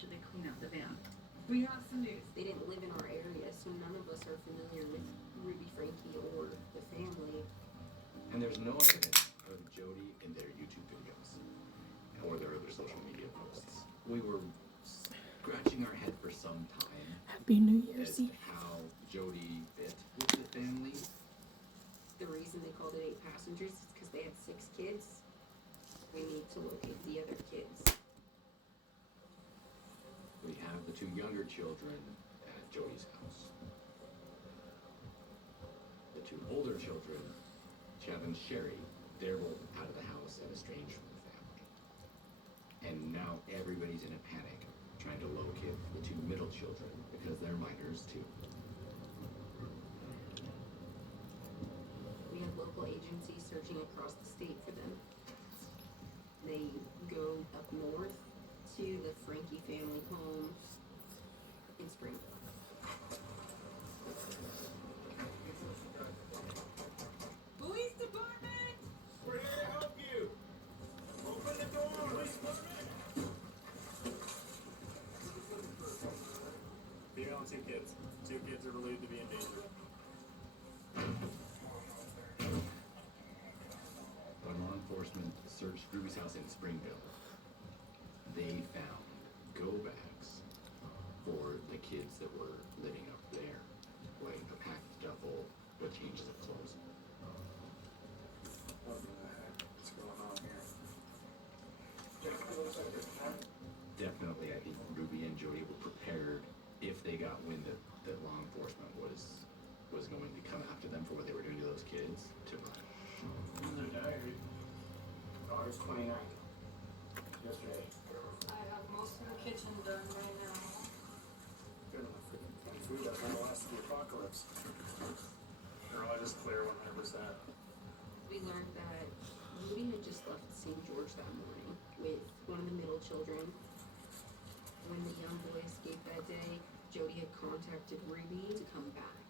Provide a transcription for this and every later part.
after they clean out the van. We have some news. They didn't live in our area, so none of us are familiar with Ruby, Frankie, or the family. And there's no evidence of Jody in their YouTube videos or their other social media posts. We were scratching our head for some time. Happy New Year's as Eve. how Jody fit with the family. The reason they called it 8 passengers is because they had 6 kids. We need to locate the other kids. We have the 2 younger children at Jody's house. The 2 older children, Chad and Sherry, they're both out of the house and estranged from the family. And now everybody's in a panic, trying to locate the 2 middle children because they're minors too. We have local agencies searching across the state for them. They go up north to the Frankie family home in Springfield. Police department! We're here to help you. Open the door, police department. Female and 2 kids. 2 kids are believed to be in danger. When law enforcement searched Ruby's house in Springville, they found go bags for the kids that were living up there, like a packed duffel with changes of clothes. What the heck? What's going on here? Definitely, I think Ruby and Jody were prepared if they got wind that law enforcement was going to come after them for what they were doing to those kids to run. Their diary. August 29th. Yesterday. I have most of the kitchen done right now. Good enough for food. That's gonna last the apocalypse. They're all just clear 100%. We learned that Ruby had just left St. George that morning with one of the middle children. When the young boy escaped that day, Jody had contacted Ruby to come back.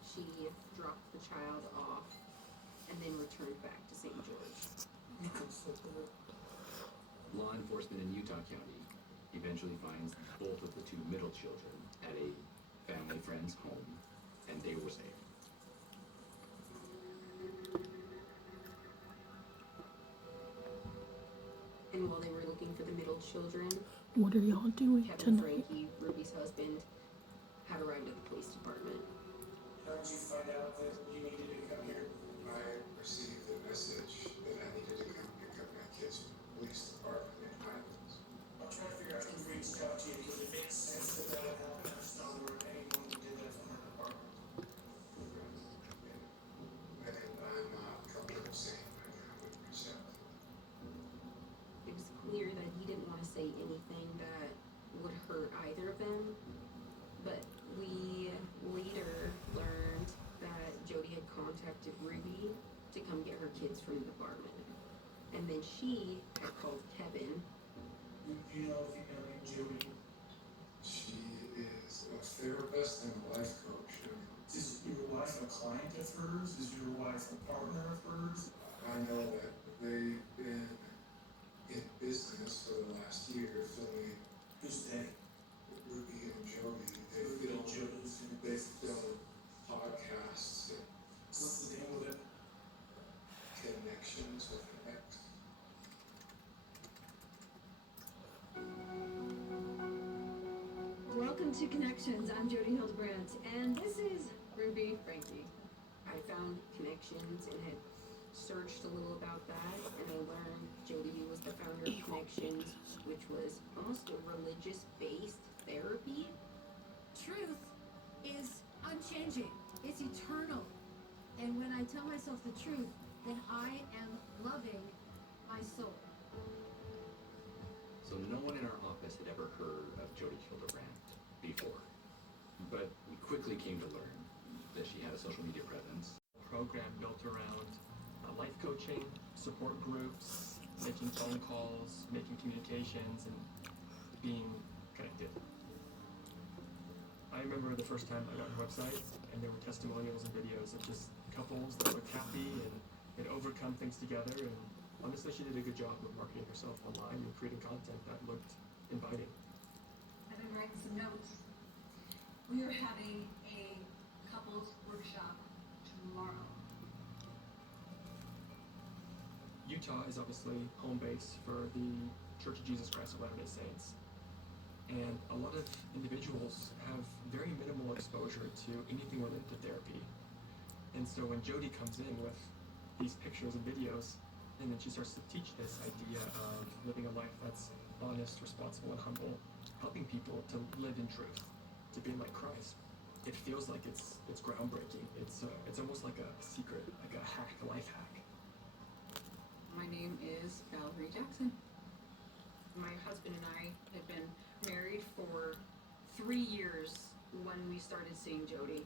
She dropped the child off and then returned back to St. George. Law enforcement in Utah County eventually finds both of the 2 middle children at a family friend's home, and they were safe. And while they were looking for the middle children, What are y'all doing Kevin tonight? Frankie, Ruby's husband, had arrived at the police department. How did you find out that you needed to come here? I received a message that I needed to come pick up my kids from the police department in Highlands. I'm trying to figure out who reached out to you because it makes sense that that would happen. I just don't know where anyone who did that from her department. And I'm not comfortable saying that I would reach out. It was clear that he didn't want to say anything that would hurt either of them, but we later learned that Jody had contacted Ruby to come get her kids from the department. And then she had called Kevin. Do you know if you know Jody? She is a therapist and a life coach. Is your wife a client of hers? Is your wife a partner of hers? I know that they've been in business for the last year filming Who's they? Ruby and Jody. Ruby and Jody's They film podcasts and What's the name of it? connections with an X. Welcome to Connections. I'm Jody Hildebrandt, and this is Ruby Frankie. I found Connections and had searched a little about that, and I learned Jody was the founder of Connections, which was almost a religious-based therapy. Truth is unchanging. It's eternal. And when I tell myself the truth, then I am loving my soul. So no one in our office had ever heard of Jody Hildebrandt before, but we quickly came to learn that she had a social media presence. Program built around life coaching, support groups, making phone calls, making communications, and being connected. I remember the first time I got her website, and there were testimonials and videos of just couples that looked happy and had overcome things together, and honestly, she did a good job of marketing herself online and creating content that looked inviting. Utah is obviously home base for the Church of Jesus Christ of Latter-day Saints. And a lot of individuals have very minimal exposure to anything related to therapy. And so when Jody comes in with these pictures and videos, and then she starts to teach this idea of living a life that's honest, responsible, and humble, helping people to live in truth, to be like Christ. It feels like it's groundbreaking. It's almost like a secret, like a hack, a life hack. My name is Valerie Jackson. My husband and I had been married for 3 years when we started seeing Jody.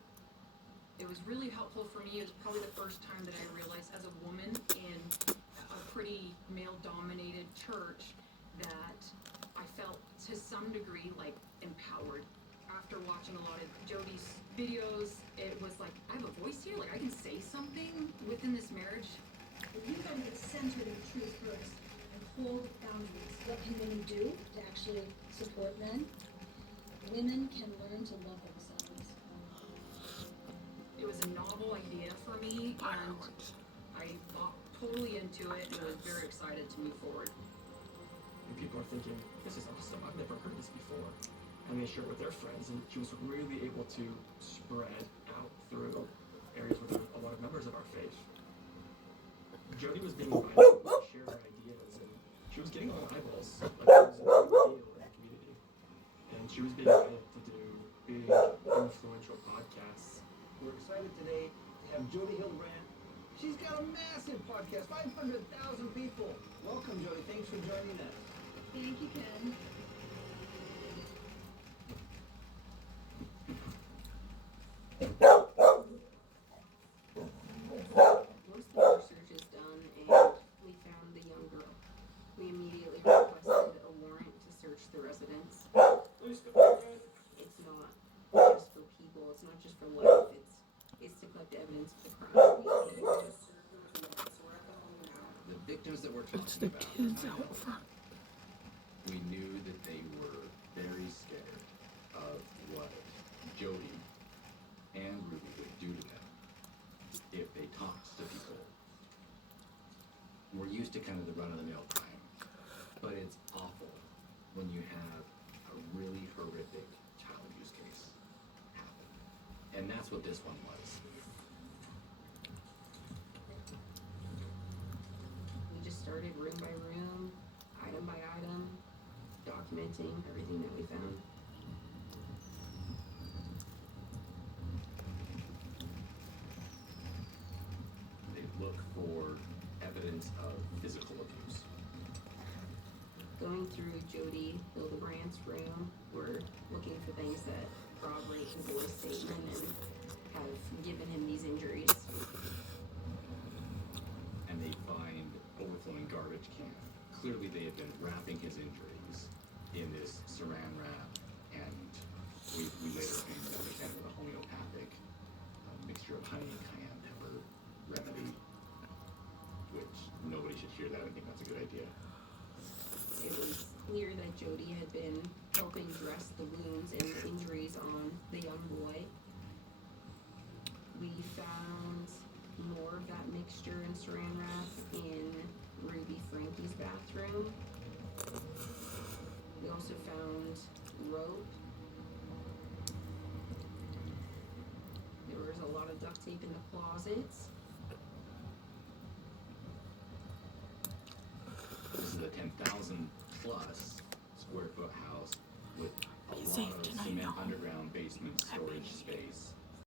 It was really helpful for me. It was probably the first time that I realized as a woman in a pretty male-dominated church that I felt to some degree like empowered. After watching a lot of Jody's videos, it was like, I have a voice here, like I can say something within this marriage. If you go to the center of the truth first and hold boundaries, what can women do to actually support men? Women can learn to love themselves. It was a novel idea for me, and I bought totally into it and was very excited to move forward. And people are thinking, this is awesome, I've never heard this before. And they share it with their friends, and she was really able to spread out through areas with a lot of members of our faith. Jody was being invited to share her ideas, and she was getting a lot of eyeballs. Like, it was a big deal in the community. And she was being invited to do big, influential podcasts. We're excited today to have Jody Hildebrandt. She's got a massive podcast, 500,000 people. Welcome, Jody. Thanks for joining us. Thank you, Ken. Once the research is done and we found the young girl, we immediately requested a warrant to search the residence. It's not just for people, it's not just for life, it's to collect evidence of the crime. The victims that we're It's talking the about, kids out front. we knew that they were very scared of what Jody and Ruby would do to them if they talked to people. We're used to kind of the run-of-the-mill crime, but it's awful when you have a really horrific child abuse case happen. And that's what this one was. We just started room by room, item by item, documenting everything that we found. They look for evidence of physical abuse. Going through Jody Hildebrandt's room, we're looking for things that corroborate the boy's statement and have given him these injuries. And they find overflowing garbage can. Clearly they had been wrapping his injuries in this saran wrap, and we later came to understand it was a homeopathic mixture of honey and cayenne pepper remedy, which nobody should hear that. I think that's a good idea. It was clear that Jody had been helping dress the wounds and the injuries on the young boy. We found more of that mixture and saran wrap in Ruby Frankie's bathroom. We also found rope. There was a lot of duct tape in the closets. This is a 10,000 plus square foot house with a lot safe of tonight, cement y'all. underground basement storage space.